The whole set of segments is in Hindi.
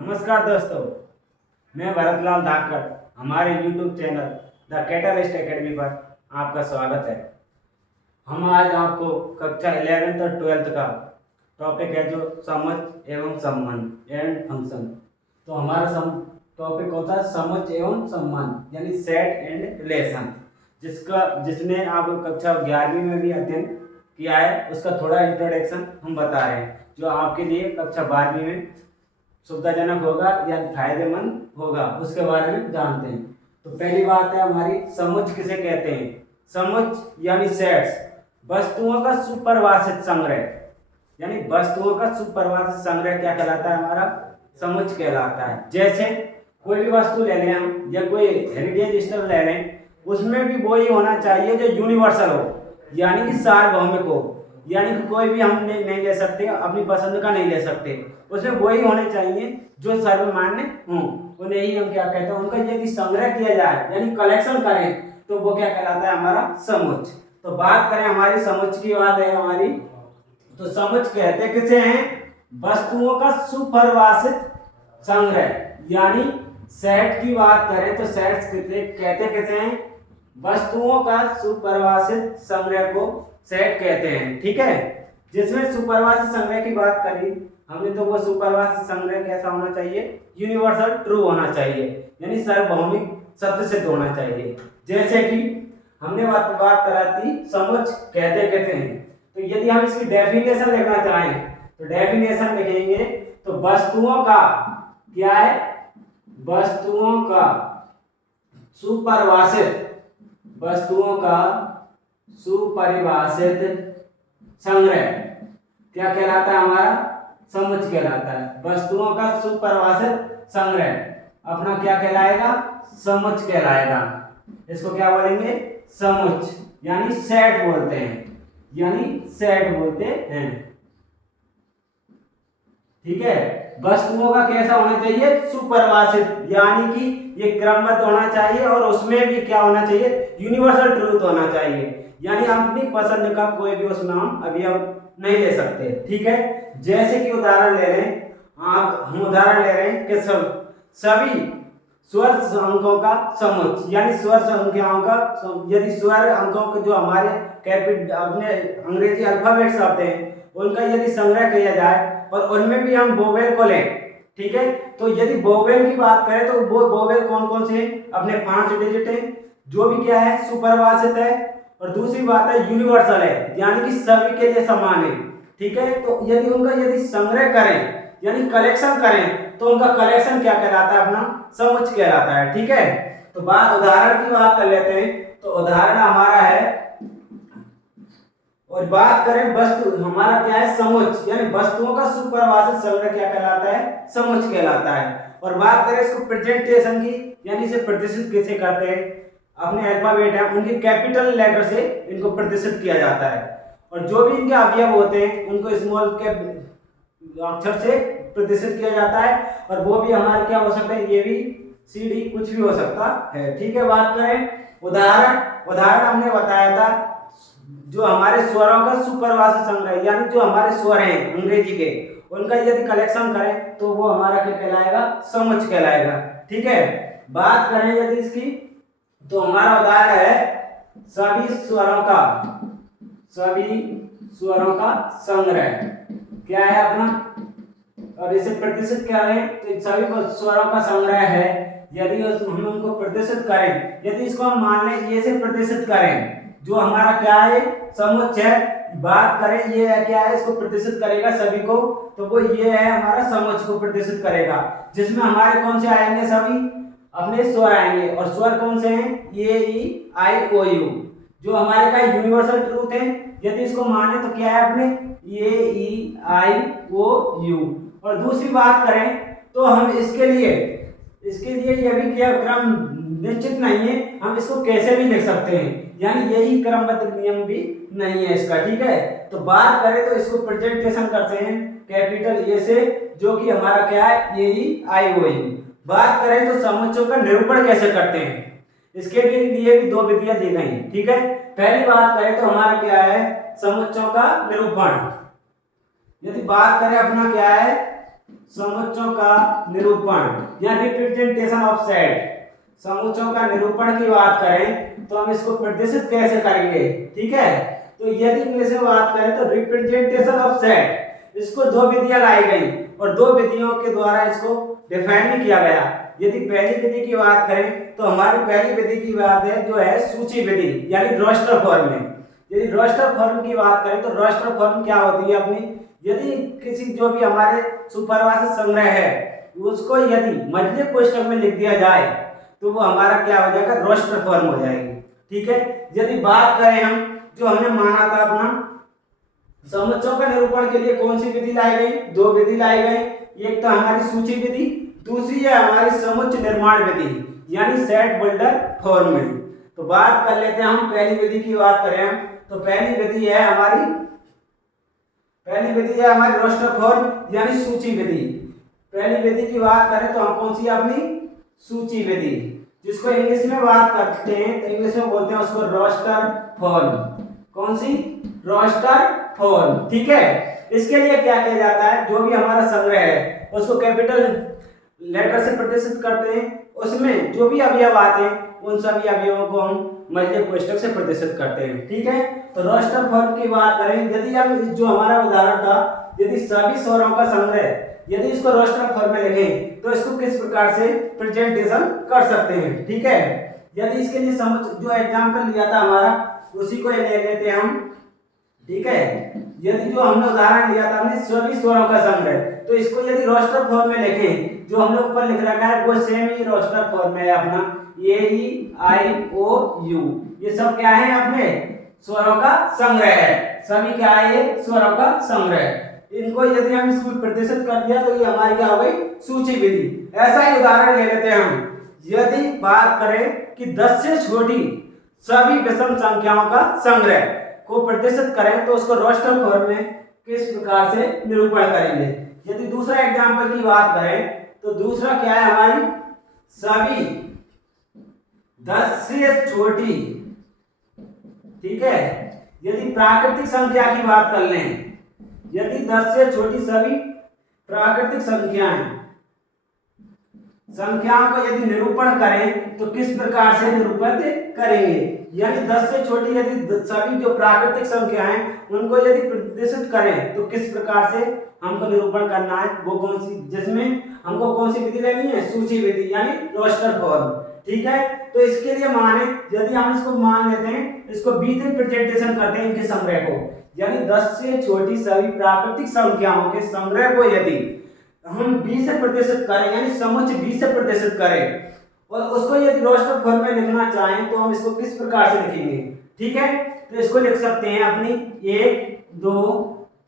नमस्कार दोस्तों, मैं भरतलाल धाकड़ हमारे YouTube channel the catalyst academy पर आपका स्वागत है। हम आज आपको कक्षा 11th और 12th का टॉपिक है जो समझ एवं संबंध एंड फंक्शन। तो हमारा टॉपिक होता है समझ एवं संबंध यानी सेट एंड रिलेशन, जिसने आप कक्षा 11वीं में भी अध्ययन किया है। उसका थोड़ा इंट्रोडक्शन हम बता रहे हैं जो आपके लिए कक्षा 12वीं में सुविधाजनक होगा या फायदेमंद होगा, उसके बारे में जानते हैं। तो पहली बात है हमारी, समझ किसे कहते हैं। समझ यानी सेट्स, वस्तुओं का सुपरिभाषित संग्रह, यानी वस्तुओं का सुपरिभाषित संग्रह क्या कहलाता है, हमारा समझ कहलाता है। जैसे कोई भी वस्तु ले लें हम या कोई हेरिटेज स्टफ ले लें, उसमें भी वही होना चाहिए जो यूनिवर्सल हो, यानी कि सार्वभौमिक हो। यानी कि कोई भी हम नहीं ले सकते, अपनी पसंद का नहीं ले सकते, उसमें वही होने चाहिए जो सर्वमान्य हों। उन्हें ही हम क्या कहते हैं, उनका यदि संग्रह किया जाए यानी कलेक्शन करें तो वो क्या कहलाता है, हमारा समझ। तो बात करें हमारी समझ की, बात है हमारी, तो समझ कहते किसे हैं, वस्तुओं का सुपरिभाषित संग्रह यानी सेट की बात करें तो सेट्स कहते किसे हैं, वस्तुओं का सुपरिभाषित संग्रह को सेट कहते हैं। ठीक है, जिसमें सुपरिभाषित संग्रह की बात करी हमने, तो वो सुपरिभाषित संग्रह कैसा होना चाहिए, यूनिवर्सल ट्रू होना चाहिए, यानी सार्वभौमिक सत्य सिद्ध होना चाहिए। जैसे कि हमने बात करा थी समझ कहते हैं। तो यदि हम इसकी डेफिनेशन लिखना चाहें तो डेफिनेशन लिखेंगे तो वस्तुओं का क्या है, वस्तुओं का सुपरिभाषित, वस्तुओं का सुपरिभाषित संग्रह क्या कहलाता है, हमारा समझ कहलाता है। वस्तुओं का सुपरिभाषित संग्रह अपना क्या कहलाएगा, समझ कहलाएगा। इसको क्या बोलेंगे, समझ, यानी सेट बोलते हैं, यानी सेट बोलते हैं। ठीक है, वस्तुओं का कैसा होना चाहिए, सुपरिभाषित, यानी कि ये क्रमबद्ध होना चाहिए और उसमें भी क्या होना चाहिए, यूनिवर्सल ट्रूथ होना चाहिए, यानी अपनी पसंद का कोई भी उसमें हम अवयव नहीं ले सकते। ठीक है, जैसे कि उदाहरण ले रहे हैं, हम उदाहरण ले रहे हैं कि सभी स्वर अंकों का समूह, यानी स्वर संख्याओं का, यदि स्वर अंकों के जो हमारे अपने अंग्रेजी अल्फाबेट शब्द हैं उनका यदि संग्रह किया जाए और उनमें भी हम वोवेल को लें, ठीक है, तो यदि वोवेल की बात करें तो वो वोवेल कौन कौन से हैं, अपने 5 डिजिट हैं जो भी क्या है, सुपरिभाषित है, और दूसरी बात है यूनिवर्सल है, यानी कि सभी के लिए समान है। ठीक है, तो यदि उनका संग्रह करें यानी कलेक्शन करें तो उनका कलेक्शन क्या कहलाता है, अपना समझ कहलाता है। ठीक है, तो उदाहरण की बात कर लेते हैं। तो उदाहरण हमारा है, और बात करें वस्तु, हमारा क्या है, समझ, यानी वस्तुओं का सुपरिभाषित संग्रह क्या कहलाता है, समझ कहलाता है। और बात करें इसको प्रेजेंटेशन की, यानी इसे प्रदर्शित कैसे करते हैं, अपने अल्फाबेट है उनके कैपिटल लेटर से इनको प्रदर्शित किया जाता है, और जो भी इनके अवयव होते हैं उनको स्मॉल के अक्षर से प्रदर्शित किया जाता है, और वो भी हमारे क्या हो सकता है, ये भी CD कुछ भी हो सकता है। ठीक है, बात करें उदाहरण हमने बताया था जो हमारे स्वरों का सुपरिभाषित संग्रह, यानी जो हमारे स्वर हैं अंग्रेजी के, उनका यदि कलेक्शन करें तो वो हमारा क्या कहलाएगा, समझ कहलाएगा। ठीक है, बात करें यदि इसकी, तो हमारा उदाहरण है सभी स्वरों का संग्रह क्या है अपना, और इसे प्रदर्शित करें तो सभी स्वरों का संग्रह है। यदि हम उनको प्रदर्शित करें, यदि इसको हम मान लें ये से प्रदर्शित करें, जो हमारा क्या है, समझ है, बात करें ये है क्या है, इसको प्रदर्शित करेगा सभी को, तो वो ये है हमारा समझ को प्रदर्शित करेगा, जिसमें हमारे कौन से आएंगे, सभी अपने स्वर आएंगे, और स्वर कौन से हैं, ए ई आई ओ यू, जो हमारे का यूनिवर्सल ट्रूथ है। यदि इसको माने तो क्या है, अपने ए ई आई ओ यू। और दूसरी बात करें तो हम इसके लिए यह भी क्या क्रम निश्चित नहीं है, हम इसको कैसे भी लिख सकते हैं, यानी यही क्रमबद्ध नियम भी नहीं है इसका। ठीक है, तो बात करें तो इसको प्रेजेंटेशन करते हैं कैपिटल ए से, जो कि हमारा क्या है, ए ई आई ओ यू। बात करें तो समुच्चयों का निरूपण कैसे करते हैं, इसके लिए भी 2 विधियां दी गई। ठीक है, पहली बात करें तो हमारा क्या है, समुच्चयों का निरूपण। यदि बात करें अपना क्या है, समुच्चों का निरूपण या रिप्रेजेंटेशन ऑफ सेट। समुच्चों का निरूपण की बात करें तो हम इसको प्रदर्शित कैसे करेंगे, ठीक है। तो यदि इंग्लिश में बात करें तो रिप्रेजेंटेशन ऑफ सेट, इसको दो विधियां लाई गई और दो विधियों के द्वारा इसको डिफाइन भी किया गया। यदि पहली विधि की बात करें तो हमारी पहली विधि की बात है जो है सूची विधि यानी रोस्टर फॉर्म में। यदि रोस्टर फॉर्म की बात करें तो रोस्टर फॉर्म क्या होती है अपनी, यदि किसी जो भी हमारे सुपरवाचित संग्रह है उसको यदि मझले कोष्ठक में लिख दिया जाए तो वो हमारा क्या हो जाएगा, रोस्टर फॉर्म हो जाएगी, ठीक है। यदि बात करें हम जो हमने माना था अपना समुच्चयों का निरूपण के लिए कौन सी विधि लाई गई, दो विधि लाई गई। एक तो हमारी सूची विधि, दूसरी है हमारी समुच्च निर्माण विधि यानी सेट बिल्डर फॉर्म में। तो बात कर लेते हैं हम पहली विधि की बात करें हम तो पहली विधि है हमारी रोस्टर फॉर्म यानी सूची विधि। पहली विधि की बात करें तो हम कौन सी अपनी सूची विधि, जिसको इंग्लिश में बात करते हैं तो इंग्लिश में बोलते हैं उसको रोस्टर फॉर्म। कौन सी, रोस्टर फॉर्म, ठीक है। इसके लिए क्या किया जाता है, जो भी हमारा संग्रह है उसको कैपिटल लेटर से प्रदर्शित करते हैं, उसमें जो भी अवयव आते हैं उन सभी अवयवों को हम मझले कोष्ठक से प्रदर्शित करते हैं, ठीक है। तो रोस्टर फॉर्म की बात करें, यदि हम जो हमारा उदाहरण था, यदि सभी स्वरों का संग्रह यदि इसको रोस्टर फॉर्म में लिखें तो इसको किस प्रकार से प्रेजेंटेशन कर सकते हैं, ठीक है। यदि इसके लिए जो एग्जांपल लिया था हमारा उसी को ले लेते हैं हम, ठीक है। यदि जो हमने उदाहरण लिया था हमने सभी स्वरों का संग्रह, तो इसको यदि रोस्टर फॉर्म में लिखें जो हमने ऊपर लिख रखा है वो सेम ही रोस्टर फॉर्म में है अपना AEIOU, ये सब क्या है अपने स्वरों का संग्रह है, सभी क्या है ये स्वरों का संग्रह। इनको यदि हम इसमें प्रदर्शित कर दिया तो ये हमारी क्या हो गई, सूची विधि। ऐसा ही उदाहरण ले लेते हैं हम, यदि बात करें कि 10 से छोटी सभी विषम संख्याओं का संग्रह को प्रदर्शित करें तो उसको रोस्टर फॉर्म में किस प्रकार से निरूपण करेंगे। यदि दूसरा एग्जांपल की बात करें तो दूसरा क्या है हमारी सभी 10 से छोटी, ठीक है। यदि प्राकृतिक संख्या की बात कर लें, यदि 10 से छोटी सभी प्राकृतिक संख्याओं को यदि निरूपण करें तो किस प्रकार से निरूपित करेंगे। यानी 10 से छोटी यदि सभी जो प्राकृतिक संख्या हैं उनको यदि प्रदर्शित करें तो किस प्रकार से हमको निरूपण करना है, वो कौन सी, जिसमें हमको कौन सी विधि लेनी है, सूची विधि यानी रोस्टर फॉर्म, ठीक है। तो इसके लिए माने यदि हम इसको मान लेते हैं, इसको बी से प्रेजेंटेशन करते हैं इनके संग्रह को, यानी 10 से छोटी सभी प्राकृतिक संख्याओं के संग्रह को यदि हम बी से प्रदर्शित करें यानी समुच्च बी से प्रदर्शित करें और उसको यदि रोस्टर फॉर्म में लिखना चाहें तो हम इसको किस प्रकार से लिखेंगे, ठीक है। तो इसको लिख सकते हैं अपनी 1 2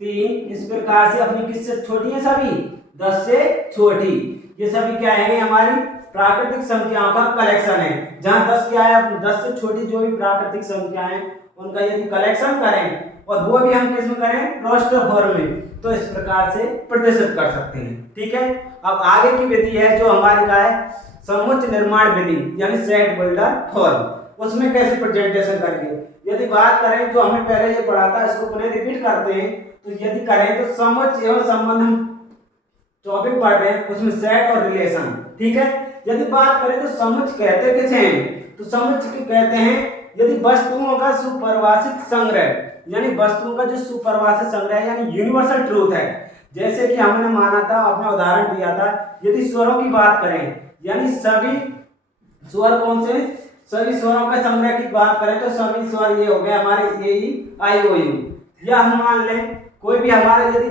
3 इस प्रकार से, अपनी किससे छोटी है सभी 10 से छोटी, ये सभी क्या है हमारी प्राकृतिक संख्याओं का कलेक्शन है। जहां 10 क्या है, 10 से छोटी जो भी प्राकृतिक संख्या है उनका यदि कलेक्शन करें और वो भी हम किसमें करें, रोस्टर फॉर्म में, तो इस प्रकार से प्रदर्शित कर सकते हैं, ठीक है। अब आगे की विधि है जो हमारी का है समुच्च निर्माण विधि यानी सेट बिल्डर फॉर्म। उसमें कैसे प्रेजेंटेशन करेंगे, यदि बात करें जो हमने पहले ये पढ़ा था इसको पुनः रिपीट करते हैं। तो यदि करें तो समुच्च एवं संबंध हम टॉपिक पढ़ रहे हैं उसमें सेट और रिलेशन, ठीक है। यदि बात करें तो समुच्च कहते किसे हैं, तो समुच्च कहते हैं यदि वस्तुओं का सुपरिभाषित संग्रह यानी वस्तुओं का जो सुपरिभाषित संग्रह है यानी यूनिवर्सल ट्रूथ है। जैसे कि हमने माना था, अपना उदाहरण दिया था, यदि स्वरों की बात करें यानी सभी स्वर कौन से, सभी स्वरों का संग्रह की बात करें तो सभी स्वर ये हो गए हमारे AEIOU। या हम मान लें कोई भी हमारे यदि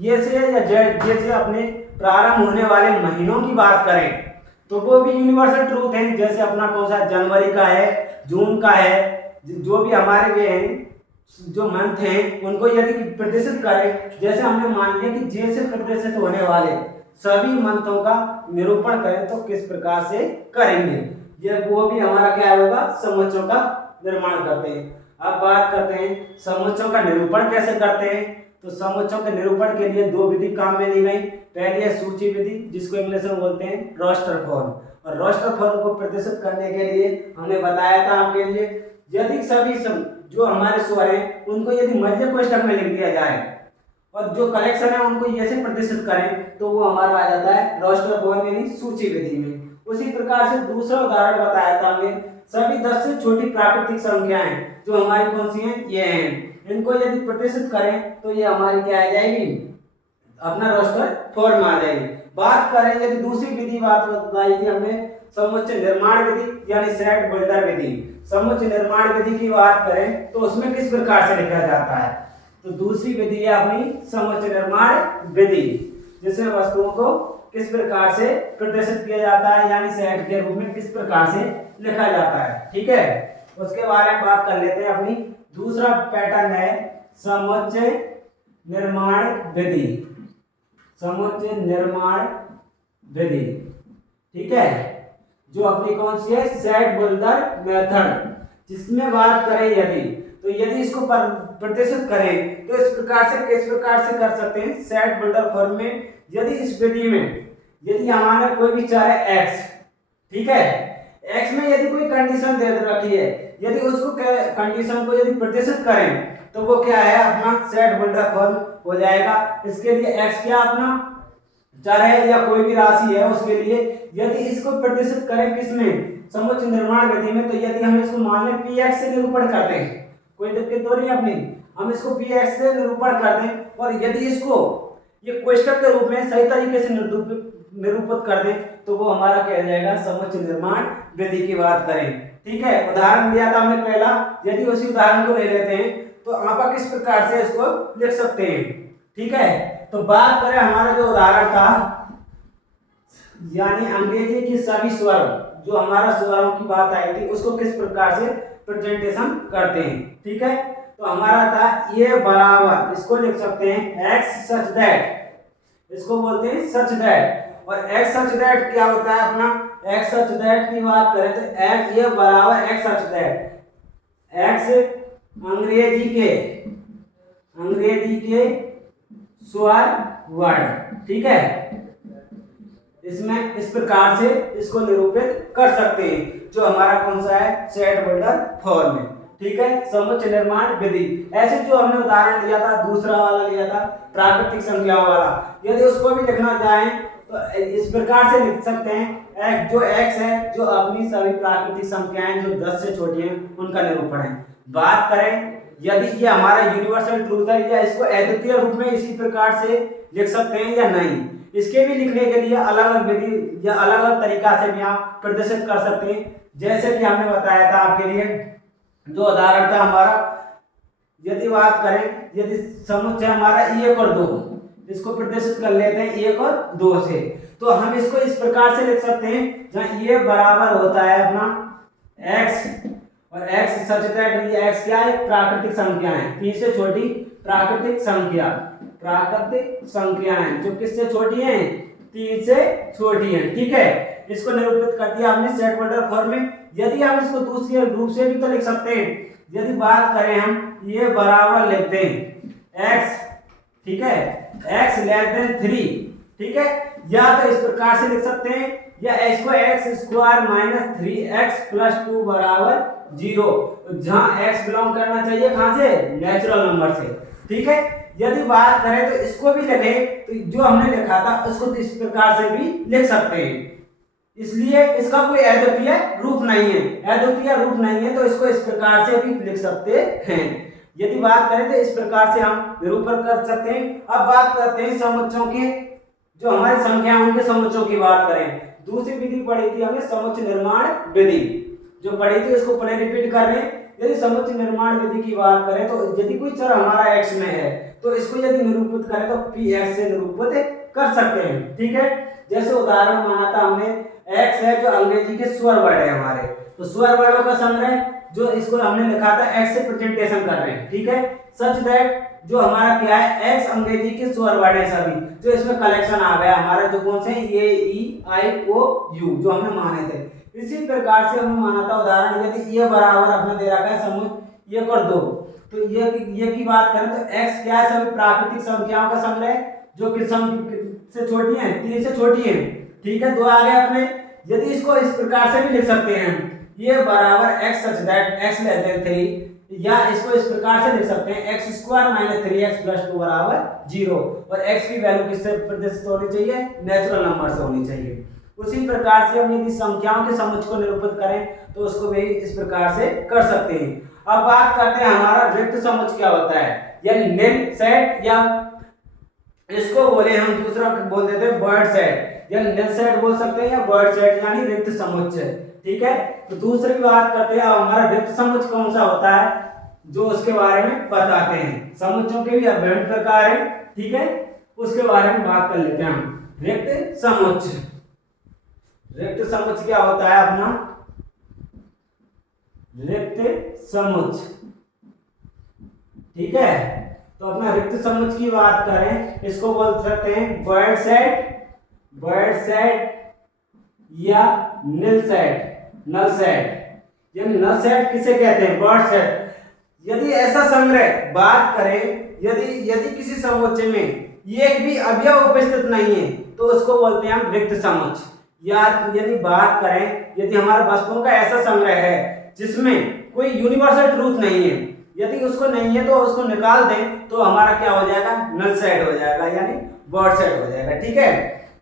ये से या जैसे अपने प्रारंभ होने वाले महीनों की बात करें तो वो भी यूनिवर्सल ट्रूथ है। जैसे अपना कौन सा जनवरी का है, जून का है, जो भी हमारे वे हैं जो मंथ हैं उनको यदि प्रदर्शित करें, जैसे हमने मान लिया कि जे से प्रदर्शित होने वाले सभी मंथों का निरूपण करें तो किस प्रकार से करेंगे, ये वो भी हमारा क्या होगा, समुच्चों का निर्माण करते हैं। अब बात करते हैं समुच्चों का निरूपण कैसे करते हैं। तो समुच्चयों के निरूपण के लिए दो विधि काम में ली गई। पहली है सूची विधि जिसको इंग्लिश में बोलते हैं रोस्टर फॉर्म, और रोस्टर फॉर्म को प्रदर्शित करने के लिए हमने बताया था आपके लिए यदि सभी जो हमारे स्वर हैं उनको यदि मध्य कोष्ठक में लिख दिया जाए और जो कलेक्शन है उनको ऐसे प्रदर्शित करें तो वो हमारा आ जाता है रोस्टर फॉर्म यानी सूची विधि में। उसी प्रकार से दूसरा उदाहरण बताया था हमने, सभी 10 से छोटी प्राकृतिक संख्याएं जो हमारी कौन सी हैं, ये हैं, इनको यदि प्रदर्शित करें तो ये हमारी क्या आ जाएगी, अपना रोस्टर फॉर्म आ जाएगी। बात करें यदि दूसरी विधि बात बताई थी हमने समुच्चय निर्माण विधि यानी सेट बिल्डर विधि। समुच्चय निर्माण विधि की बात करें तो उसमें किस प्रकार से लिखा जाता है, तो दूसरी विधि है अपनी समुच्चय निर्माण विधि, जिसमें वस्तुओं को किस प्रकार से प्रदर्शित किया जाता है यानी सेट के रूप में किस प्रकार से लिखा जाता है। ठीक है, उसके बारे में बात कर लेते हैं। अपनी दूसरा पैटर्न है समुच्चय निर्माण विधि, समुच्चय निर्माण विधि। ठीक है, जो अपनी कौन सी है, सेट बिल्डर मेथड, जिसमें बात करें यदि तो यदि इसको प्रदर्शित करें तो इस प्रकार से किस प्रकार से कर सकते हैं, सेट बिल्डर फॉर्म में। यदि इस विधि में यदि हमारा कोई भी चर है x, ठीक है, x में यदि कोई कंडीशन दे रखी है, यदि उसको कंडीशन को यदि प्रदर्शित करें तो वो क्या है, अपना सेट बिल्डर फॉर्म हो जाएगा। इसके लिए x क्या अपना चर है या कोई भी राशि है, उसके लिए यदि इसको प्रदर्शित करें किसमें, समुच्चय निर्माण विधि में, तो यदि हम इसको मान लें px से निरूपण करते हैं, कोई दिक्कत तो नहीं अपनी, हम इसको px से निरूपण कर दें और यदि इसको ये कोष्ठक के रूप में सही तरीके से निरूपित कर दें तो वो हमारा क्या हो जाएगा, समुच्चय निर्माण विधि की बात करें। ठीक है, उदाहरण दिया था हमने पहला, यदि उसी उदाहरण को ले लेते हैं तो आप किस प्रकार से इसको लिख सकते हैं। ठीक है, तो बात करें हमारा जो उदाहरण था यानी अंग्रेजी की सभी स्वर, जो हमारा स्वरों की बात आई थी उसको किस प्रकार से प्रेजेंटेशन करते हैं। ठीक है, तो हमारा था ये बराबर, इसको लिख सकते हैं x सच दैट, इसको बोलते हैं सच दैट। और x सच दैट क्या होता है अपना, x सच दैट की बात करें तो x ये बराबर x सच दैट, x अंग्रेजी के स्वर वर्ण। ठीक है, इसमें इस प्रकार से इसको निरूपित कर सकते हैं, जो हमारा कौन सा है, सेट बिल्डर फॉर्म है। ठीक है, समुच्चय निर्माण विधि। ऐसे जो हमने उदाहरण लिया था, दूसरा वाला लिया था प्राकृतिक संख्याओं वाला, यदि उसको भी लिखना चाहें तो इस प्रकार से लिख सकते हैं, जो x है, जो अपनी सभी प्राकृतिक संख्याएं जो 10 से छोटी हैं उनका निरूपण है। बात करें यदि ये हमारा यूनिवर्सल ट्रूथ है या इसको अद्वितीय रूप में इसी प्रकार से लिख सकते हैं या नहीं, इसके भी लिखने के लिए अलग अलग विधि या अलग अलग तरीका से भी आप प्रदर्शित कर सकते हैं। जैसे कि हमने बताया था आपके लिए जो उदाहरण था हमारा, यदि बात करें यदि समुच्चय हमारा 1 और 2, इसको प्रदर्शित कर लेते हैं 1 और 2 से, तो हम इसको इस प्रकार से लिख सकते हैं जहां ये बराबर होता है अपना x और x सच दैट ये x क्या है, प्राकृतिक संख्या है, 3 से छोटी प्राकृतिक संख्याएं जो किससे छोटी हैं, 3 से छोटी हैं। ठीक है, इसको निरूपित कर दिया हमने सेट बिल्डर फॉर्म में। यदि हम इसको दूसरे रूप से भी तो लिख सकते हैं, यदि बात करें हम ये बराबर लेते हैं x, ठीक है, x लेस देन 3, ठीक है, या तो इस प्रकार से लिख सकते हैं या इसको x square minus 3x plus 2 बराबर 0, जहां x बिलोंग करना चाहिए कहां से, नेचुरल नंबर से। ठीक है, यदि बात करें तो इसको भी लिखें तो जो हमने लिखा था उसको तो इस प्रकार से भी लिख सकते हैं, इसलिए इसका कोई अद्वितीय रूप नहीं है, अद्वितीय रूप नहीं है तो इसको इस प्रकार से भी लिख सकते हैं। यदि बात करें तो इस प्रकार से हम निरूपण कर सकते हैं। अब बात करते हैं समुच्चयों की, जो हमारी संख्या उनके समुच्चयों की बात करें। दूसरी विधि पढ़ी थी हमने समुच्चय निर्माण विधि, जो पढ़ी थी उसको पहले रिपीट कर रहे हैं। यदि समुच्चय निर्माण विधि की बात करें तो यदि कोई चर हमारा x में है तो इसको यदि निरूपित करें तो px से निरूपित कर सकते हैं। ठीक है, जैसे उदाहरण माना था हमने x है जो अंग्रेजी के स्वर वर्ड है हमारे, तो स्वर वर्डों का संग्रह जो इसको हमने लिखा था x से प्रेजेंटेशन कर रहे हैं। ठीक है, सच दैट जो हमारा क्या है, x अंग्रेजी के स्वर वर्ड है सभी, जो इसमें कलेक्शन आ गया हमारा, जो कौन से a e i o u जो हमने माने थे। इसी प्रकार से हमने माना था उदाहरण, यदि ये बराबर अपने दे रखा है समुच्चय 1 और 2, तो ये की बात करें तो x क्या है, सभी प्राकृतिक संख्याओं का संग्रह जो कि से छोटी हैं, 3 से छोटी हैं। ठीक है, 2 आ गए अपने। यदि इसको इस प्रकार से भी लिख सकते हैं, ये बराबर x such that x less than 3, या इसको इस प्रकार से लिख सकते हैं x square minus 3x plus 2 बराबर 0 और x की वैल्यू किससे प्रदर्शित होनी चाहिए, नेचुरल नंबर से होनी चाहिए। उसी प्रकार से हम यदि संख्याओं के समुच्चय को निरूपित करें तो उसको भी इस प्रकार से कर सकते हैं। अब बात करते हैं हमारा रिक्त समुच्चय क्या होता है, यानी निल सेट या इसको बोले हम दूसरा बोल देते हैं वर्ड सेट, या निल सेट बोल सकते हैं या वर्ड सेट यानी रिक्त समुच्चय। ठीक है, तो दूसरी बात करते हैं हमारा रिक्त समुच्चय कौन सा होता है, जो उसके बारे में बताते हैं। समुच्चयों के भी विभिन्न प्रकार है, ठीक है, उसके बारे में बात कर लेते हैं हम। रिक्त समुच्चय, रिक्त समुच्चय क्या होता है अपना, रिक्त समुच्चय, ठीक है। तो अपना रिक्त समुच्चय की बात करें, इसको बोल सकते हैं वर्ड सेट, वर्ड सेट या निल सेट, नल सेट। यानी नल सेट किसे कहते हैं, वर्ड सेट। यदि ऐसा संग्रह बात करें, यदि किसी समुच्चय में एक भी अवयव उपस्थित नहीं है तो उसको बोलते हैं हम रिक्त समुच्चय। या यदि बात करें, यदि हमारे वस्तुओं का ऐसा संग्रह है जिसमें कोई यूनिवर्सल ट्रूथ नहीं है, यदि उसको नहीं है तो उसको निकाल दें तो हमारा क्या हो जाएगा, नल सेट हो जाएगा, यानी वर्ड सेट हो जाएगा। ठीक है,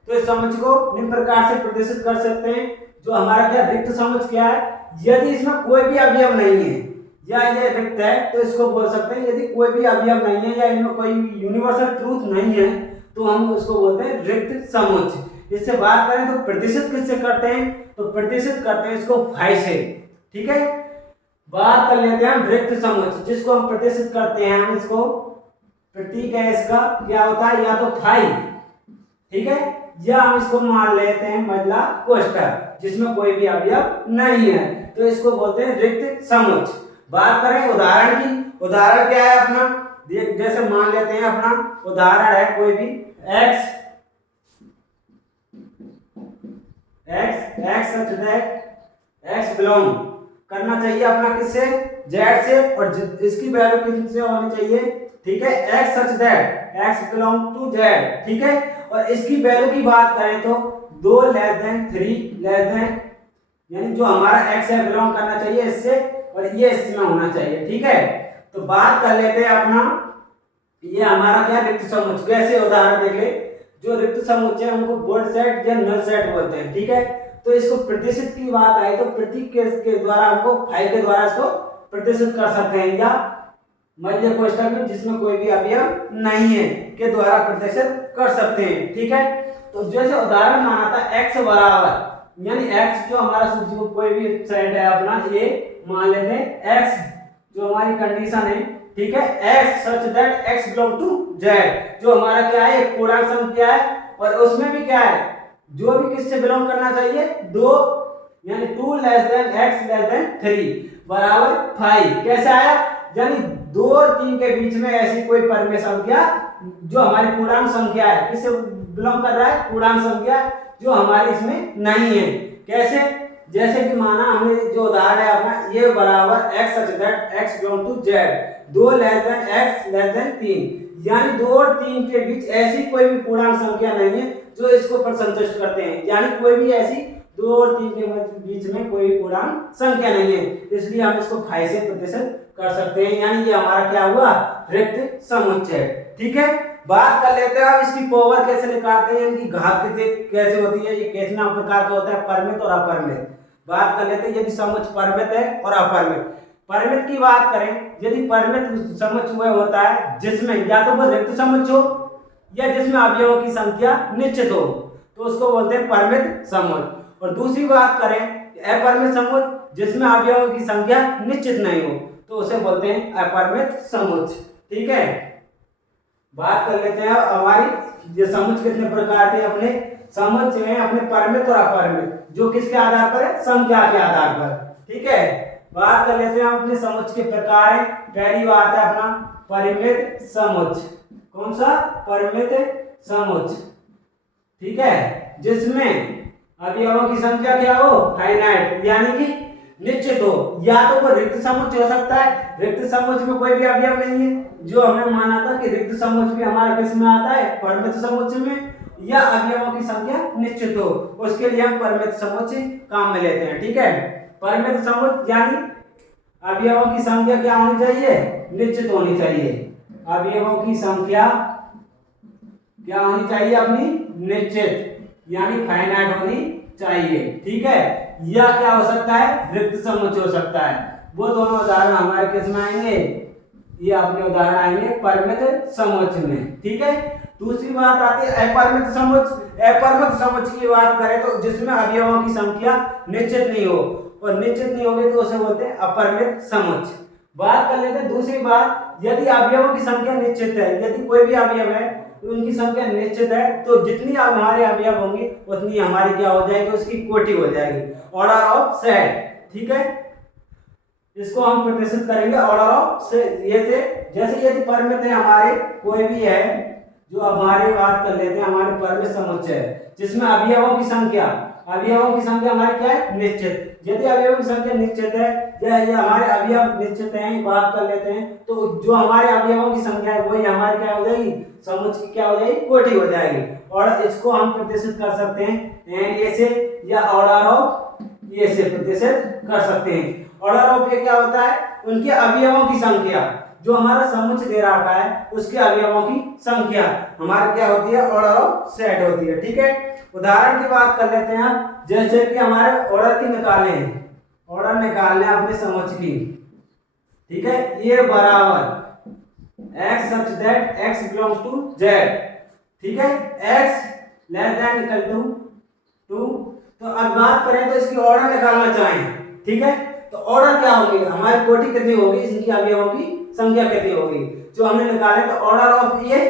तो इस समुच्चय को निम्न प्रकार से प्रदर्शित कर सकते हैं। जो हमारा क्या रिक्त समुच्चय क्या है, यदि इसमें कोई भी अवयव नहीं है या ये रिक्त है तो इसको बोल सकते हैं, यदि कोई भी अवयव नहीं है या इनमें कोई यूनिवर्सल ट्रूथ नहीं है तो हम उसको बोलते हैं रिक्त समुच्चय। इससे बात करें तो प्रदर्शित किससे करते हैं, तो प्रदर्शित करते हैं इसको फाई से। ठीक है, बात कर लेते हैं हम रिक्त समुच्चय, जिसको हम प्रदर्शित करते हैं, हम इसको प्रतीक है इसका क्या होता है, या तो फाई, ठीक है, या हम इसको मान लेते हैं महिला कोष्ठक जिसमें कोई भी अवयव नहीं है, तो इसको बोलते हैं रिक्त समुच्चय। बात करें उदाहरण की, उदाहरण क्या है अपना, जैसे मान लेते हैं अपना उदाहरण है कोई भी x such that x belong करना चाहिए अपना किससे, z से, और इसकी वैल्यू किससे होनी चाहिए, ठीक है, x such that x belong to z। ठीक है, और इसकी वैल्यू की बात करें तो 2 लेस देन 3 लेस देन, यानी जो हमारा x है बिलोंग करना चाहिए इससे और ये इसमें होना चाहिए। ठीक है, तो बात कर लेते हैं अपना, ये हमारा क्या रिक्त समुच्चय, कैसे उदाहरण देख ले। जो रिक्त समुच्चय उनको वर्ड सेट या नल सेट बोलते हैं। ठीक है, तो इसको प्रदर्शित की बात आई तो प्रतीक के द्वारा हमको फाई के द्वारा इसको प्रदर्शित कर सकते हैं, या मध्य कोष्ठक में जिसमें कोई भी अवयव नहीं है के द्वारा प्रदर्शित कर सकते हैं। ठीक है, तो जैसे उदाहरण माना था x बराबर, यानी x जो हमारा सूची कोई भी सेट है अपना, ये मान लेते हैं x जो हमारी कंडीशन है, ठीक है, x such that x belong to z, जो हमारा क्या है एक पूर्णांक संख्या है, और उसमें भी क्या है जो भी किससे बिलोंग करना चाहिए, 2, यानी 2 less than x less than 3 बराबर 5। कैसे आया, यानी 2 और 3 के बीच में ऐसी कोई परमेय संख्या जो हमारी पूर्णांक संख्या है, किससे बिलोंग कर रहा है, पूर्णांक संख्या जो हमारी इसमें नहीं है। कैसे, जैसे कि माना हमने जो उदाहरण है अपना, ये बराबर x such that x belong to z, 2 less than x less than 3, यानी 2 और 3 के बीच ऐसी कोई भी पूर्णांक संख्या नहीं है जो इसको पर संतुष्ट करते हैं, यानी कोई भी ऐसी 2 और 3 के बीच में कोई भी पूर्णांक संख्या नहीं है, इसलिए हम इसको फाई से प्रदर्शित कर सकते हैं, यानी ये हमारा क्या हुआ, रिक्त समुच्चय। ठीक है, बात कर लेते हैं अब इसकी पावर कैसे निकालते हैं, इनकी घात कैसे होती है, ये कितना प्रकार का होता है, परिमित और अपरिमित। बात कर लेते हैं, यदि समुच्चय परिमित है और अपरिमित। परिमित की बात करें, यदि परिमित समुच्चय वह होता है जिसमें या तो वह रिक्त समुच्चय हो या जिसमें अवयवों की संख्या निश्चित हो, तो उसको बोलते हैं परिमित समुच्चय। और दूसरी बात करें अपरिमित समुच्चय, जिसमें अवयवों की संख्या निश्चित नहीं हो, तो उसे बोलते हैं अपरिमित समुच्चय। ठीक है, बात कर लेते हैं हमारी ये समुच्चय कितने प्रकार के अपने समुच्चय हैं, अपने परिमित और अपरिमित, जो किसके आधार पर है, संख्या के आधार पर। ठीक है, बात कर लेते हैं हम अपने समुच्चय के प्रकार हैं। पहली बात है अपना परिमित समुच्चय, कौन सा, परिमित समुच्चय। ठीक है, जिसमें अवयवों की संख्या क्या हो, फाइनाइट, यानी कि निश्चित हो, या तो वो रिक्त समुच्चय हो सकता है, रिक्त समुच्चय में कोई भी अवयव नहीं है, जो हमने माना था कि रिक्त समुच्चय भी हमारा किस में आता है, परिमित समुच्चय में, या अवयवों की संख्या निश्चित हो, उसके लिए हम परिमित समुच्चय काम में लेते हैं। ठीक है, परिमित समुच्चय यानी अवयवों की संख्या क्या होनी चाहिए? निश्चित होनी चाहिए। अवयवों की संख्या क्या होनी चाहिए? अपनी निश्चित, यानी फाइनाइट होनी चाहिए। ठीक है, या क्या हो सकता है? रिक्त समुच्चय हो सकता है। वो दोनों उदाहरण हमारे किस में आएंगे? ये अपने उदाहरण आएंगे परिमित समुच्चय में। ठीक है, दूसरी बात आती है अपरिमित समुच्चय। अपरिमित समुच्चय की बात करें तो जिसमें अवयवों की संख्या निश्चित नहीं हो, और निश्चित नहीं होगी तो उसे बोलते हैं अपरिमित समुच्चय। बात कर लेते हैं दूसरी बात, यदि अवयवों की संख्या निश्चित है, यदि कोई भी अवयव है उनकी संख्या निश्चित है, तो जितनी हमारे अवयव होंगे उतनी हमारी क्या हो जाएगी? उसकी कोटि हो जाएगी, ऑर्डर ऑफ सेट। ठीक है, इसको हम प्रदर्शित करेंगे ऑर्डर ऑफ से। ये से जैसे यदि परिमित है हमारे, कोई भी है जो हमारी बात कर लेते हैं, हमारे परिमित समुच्चय है जिसमें अवयवों की संख्या हमारी क्या है? निश्चित। यदि अवयवों की संख्या निश्चित है या हमारे अवयव निश्चित हैं, बात कर लेते हैं, तो जो हमारे अवयवों की संख्या है वही हमारी क्या हो जाएगी? समुच्चय की क्या हो जाएगी? कोटि हो जाएगी। और इसको हम प्रदर्शित कर सकते हैं एन ए से या ऑर्डर ऑफ ए से प्रदर्शित कर सकते हैं। ऑर्डर ऑफ ए क्या होता है? उनके अवयवों की संख्या, जो हमारा समुच्चय दे रखा है उसके अवयवों की संख्या हमारी क्या होती है? ऑर्डर ऑफ सेट होती है। ठीक है, उदाहरण की बात कर लेते हैं, जैसे कि हमारे ऑर्डर की निकाले हैं, ऑर्डर निकालने अपने समुच्चय की। ठीक है, ये बराबर x such that x belongs to z। ठीक है, x less than equal to 2। तो अब बात करें तो इसकी ऑर्डर निकालना चाहें, ठीक है, तो ऑर्डर क्या होगी? हमारी कोटि कितनी होगी? इनकी अवयवों की संख्या कितनी होगी जो हमने निकाले? तो ऑर्डर ऑफ ए,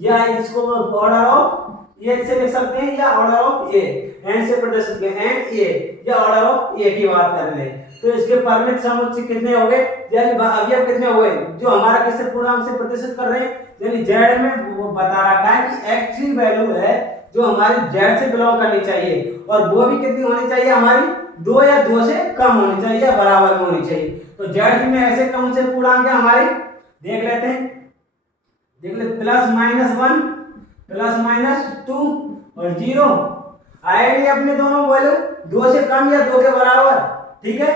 या इसको ऑर्डर ऑफ ए से लिख सकते हैं, या ऑर्डर ऑफ ए एन से प्रदर्शित करें, एन ए या ऑर्डर ऑफ ए की बात कर ले तो इसके परिमित समुच्चय कितने हो गए, यानी अवयव कितने हो गए जो हमारा किससे पूर्णांक से प्रदर्शित कर रहे हैं? यानी जेड में वो बता रखा है कि एक्स की वैल्यू है जो हमारी जेड से बिलोंग करनी चाहिए, और वो भी कितनी होनी चाहिए? हमारी 2 या 2 से कम होनी चाहिए या बराबर में होनी चाहिए। तो जेड में ऐसे कौन से पूर्णांक है हमारे? देख लेते हैं, देख ले, +-1 +-2 और 0 आएगी अपने दोनों वैल्यू 2 से कम या 2 के बराबर। ठीक है,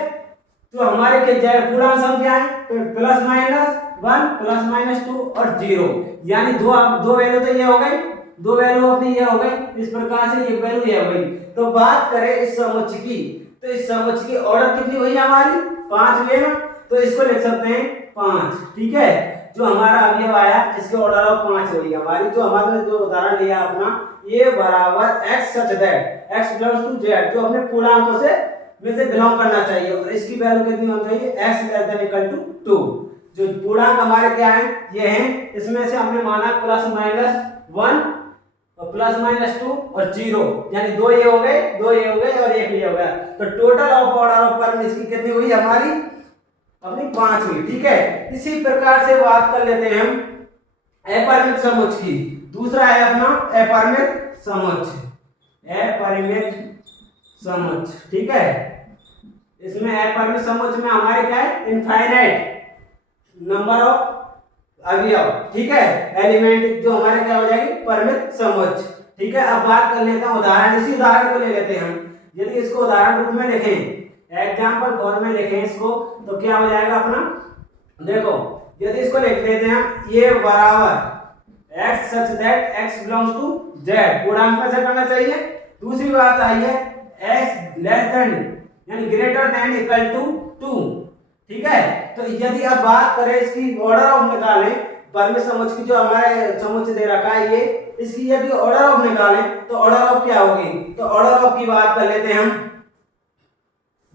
तो हमारे के जेड पूर्णांक संख्या है तो +-1 +-2 और 0, यानी दो वैल्यू तो ये हो गई, दो वैल्यू अपनी ये हो गई, इस प्रकार से ये वैल्यू ये हो गई। तो बात करें इस समुच्चय की, तो इस समुच्चय की ऑर्डर कितनी हुई हमारी? 5 हुई ना, तो इसको लिख सकते हैं 5। ठीक है, जो हमारा अवयव आया इसके ऑर्डर ऑफ 5 हुई हमारी। जो हमारे जो उदाहरण लिया अपना, ये बराबर x such that x belongs to z, जो अपने पूर्णांकों से में से बिलोंग करना चाहिए, और इसकी वैल्यू कितनी होनी चाहिए? x less than equal to 2। जो पूर्णांक हमारे क्या हैं? ये हैं, इसमें से हमने माना +-1 और +-2 और 0, यानी 2 ये हो गए, 2 ये हो गए और 1 ये हो गया। तो टोटल ऑफ ऑर्डर ऑफ पर इसकी कितनी हुई हमारी? अपनी 5 हुई। ठीक है, इसी प्रकार से बात कर लेते हैं हम अपरिमित समुच्चय की। दूसरा है अपना अपरिमित समुच्चय, अपरिमित समुच्चय। ठीक है, इसमें अपरिमित समुच्चय में हमारे क्या है? इनफाइनाइट नंबर ऑफ अवयव। ठीक है, एलिमेंट जो हमारे क्या हो जाएगी? परिमित समुच्चय। ठीक है, अब बात कर लेते हैं उदाहरण, इसी उदाहरण को ले लेते हैं हम। यदि इसको उदाहरण रूप में लिखें, एग्जाम्पल फॉर्म में लिखें इसको, तो क्या हो जाएगा अपना? देखो, यदि इसको लिख देते हैं हम, ये बराबर x such that x belongs to z, पूर्णांक में से करना चाहिए। दूसरी बात आई है x लेस देन यानी ग्रेटर देन इक्वल टू 2। ठीक है, तो यदि अब बात करें इसकी ऑर्डर ऑफ निकालें, परिमित समुच्चय की जो हमारे समुच्चय दे रखा है ये, इसकी यदि ऑर्डर ऑफ निकालें तो ऑर्डर ऑफ क्या होगी? तो ऑर्डर ऑफ की बात कर लेते हैं हम,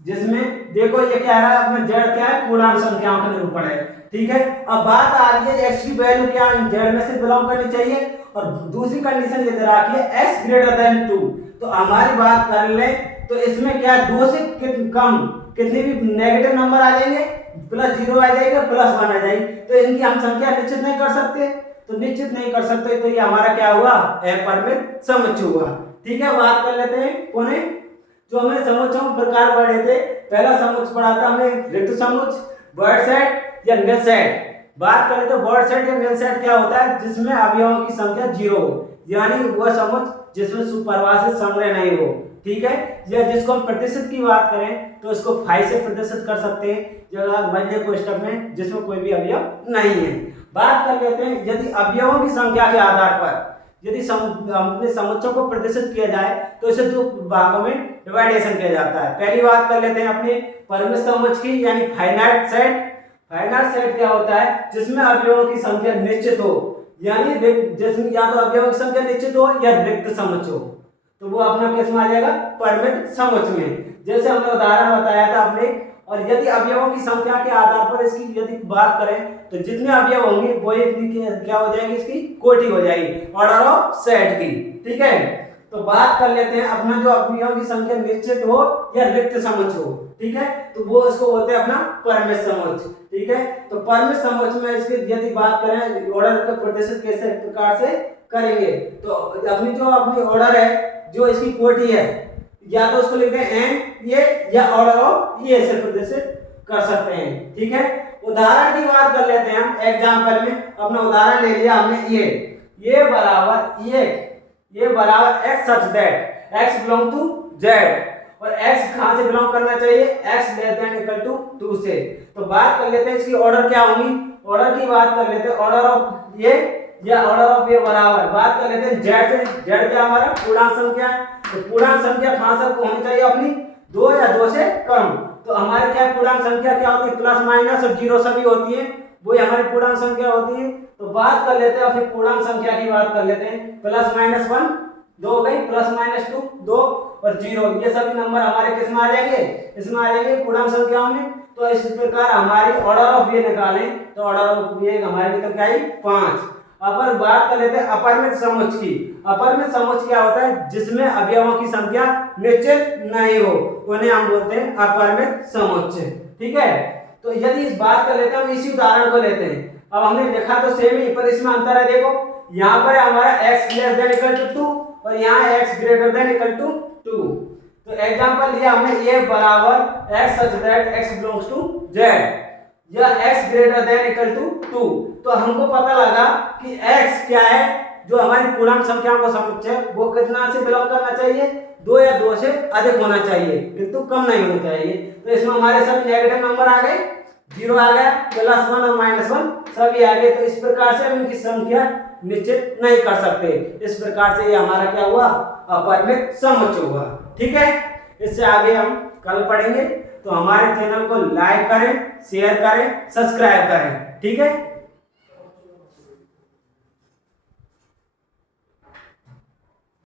जिसमें देखो ये क्या है अपना जेड क्या है? पूर्णांक संख्याओं का निरूपण है। ठीक है, अब बात आ रही है x की वैल्यू क्या जेड में से बिलोंग करनी चाहिए, और दूसरी कंडीशन ये दे रखी है x ग्रेटर देन 2। तो हमारी बात कर ले तो इसमें क्या 2 से कम कितने भी नेगेटिव नंबर आ जाएंगे, +0 आ जाएगा, +1 आ जाएगी, तो इनकी हम संख्या निश्चित नहीं कर सकते। तो निश्चित नहीं कर सकते तो ये हमारा क्या हुआ? अपरिमित समुच्चय हुआ। ठीक है, बात कर लेते हैं पुणे जो हमने समुच्चयों प्रकार पढ़े थे। पहला समुच्चय पढ़ा था हमने रिक्त समुच्चय, वर्ड सेट या नल सेट। बात करें तो वर्ड सेट या नल सेट क्या होता है? जिसमें अवयवों की संख्या 0 हो, यानी वह समुच्चय जिसमें सुपरिभाषित संग्रह नहीं हो। ठीक है, या जिसको हम प्रतिशत की बात करें तो इसको 5 से प्रतिशत कर सकते हैं, जगह मध्य कोष्ठक में जिसमें कोई भी अवयव नहीं है। बात कर लेते हैं यदि अवयवों की संख्या के आधार पर यदि अपने समुच्चय को प्रतिशत किया जाए तो इसे दो भागों में डिवाइडेशन किया जाता है। पहली बात कर लेते हैं अपने परिमित समुच्चय की, यानी फाइनाइट सेट। फाइनाइट सेट क्या होता है? जिसमें अवयवों की संख्या निश्चित हो, यानी जिसमें या तो अवयवों की संख्या निश्चित हो या रिक्त समुच्चय हो, तो वो अपना किस में आ जाएगा? परिमित समुच्चय में। जैसे हमने उदाहरण बताया था अपने। और यदि अवयवों की संख्या के आधार पर इसकी यदि बात करें तो जितने अवयव होंगे वो क्या हो जाएगी? इसकी कोटि हो जाएगी, ऑर्डर ऑफ सेट की। ठीक है, तो बात कर लेते हैं अपना जो अवयवों की संख्या निश्चित हो या रिक्त समुच्चय हो। ठीक है, तो वो इसको बोलते हैं अपना परिमित समुच्चय। ठीक है, तो परिमित समुच्चय में इसकी यदि बात करें ऑर्डर का प्रतिशत कैसे प्रकार से करेंगे, तो अपनी ऑर्डर है जो इसकी कोटि है, या तो उसको लिखते हैं एन ये या ऑर्डर ऑफ ये से प्रदर्शित कर सकते हैं। ठीक है, उदाहरण की बात कर लेते हैं हम। एग्जांपल में अपना उदाहरण ले लिया हमने, ये बराबर x such that x belong to z, और x कहां से बिलोंग करना चाहिए? x less than equal to 2 से। तो बात कर लेते हैं इसकी ऑर्डर क्या होंगी। ऑर्डर की बात कर लेते हैं, ऑर्डर ऑफ ये या ऑर्डर ऑफ ये बराबर, बात कर लेते हैं z से। z क्या हमारा पूर्णांक संख्या है, तो पूर्णांक संख्या कहां से होनी चाहिए अपनी? 2 या 2 से कम। तो हमारे क्या पूर्णांक संख्या क्या होती है? प्लस माइनस और जीरो सभी होती है, वही हमारी पूर्णांक संख्या होती है। तो बात कर लेते हैं फिर पूर्णांक संख्या की बात कर लेते हैं। प्लस माइनस 1 2 हो गई, प्लस माइनस 2 2 और 0, ये सभी नंबर हमारे किस में आ जाएंगे? इसमें आ जाएंगे पूर्णांक संख्याओं में। तो इस प्रकार हमारी ऑर्डर ऑफ ये निकालें तो ऑर्डर ऑफ ये हमारे निकल के आई 5। अपन बात कर लेते हैं अपरिमित समुच्चय की। अपरिमित समुच्चय क्या होता है? जिसमें अवयवों की संख्या निश्चित नहीं हो, उन्हें हम बोलते हैं अपरिमित समुच्चय। ठीक है, तो यदि इस बात कर लेते हैं, हम इसी उदाहरण को लेते हैं। अब हमने देखा तो सेम ही, पर इसमें अंतर है। देखो यहाँ पर हमारा x less than equal to 2 और यहाँ x greater than equal to 2। तो एग्जांपल लिया हमने, ये बराबर x such that x belongs to z या x greater than equal to 2। तो हमको पता लगा कि x क्या है, जो हमारी पूर्णांक संख्याओं का समुच्चय वो कितना से बिलोंग करना चाहिए? 2 या 2 से अधिक होना चाहिए, किंतु कम नहीं होना चाहिए। तो इसमें हमारे सभी नेगेटिव नंबर आ गए, 0 आ गया, प्लस 1 और माइनस 1 सभी आ गए। तो इस प्रकार से हम इनकी संख्या निश्चित नहीं कर सकते। इस प्रकार से ये हमारा क्या हुआ? अपरिमित समुच्चय हुआ। ठीक है, इससे आगे हम कल पढ़ेंगे। तो हमारे चैनल को लाइक करें, शेयर करें, सब्सक्राइब करें। ठीक है।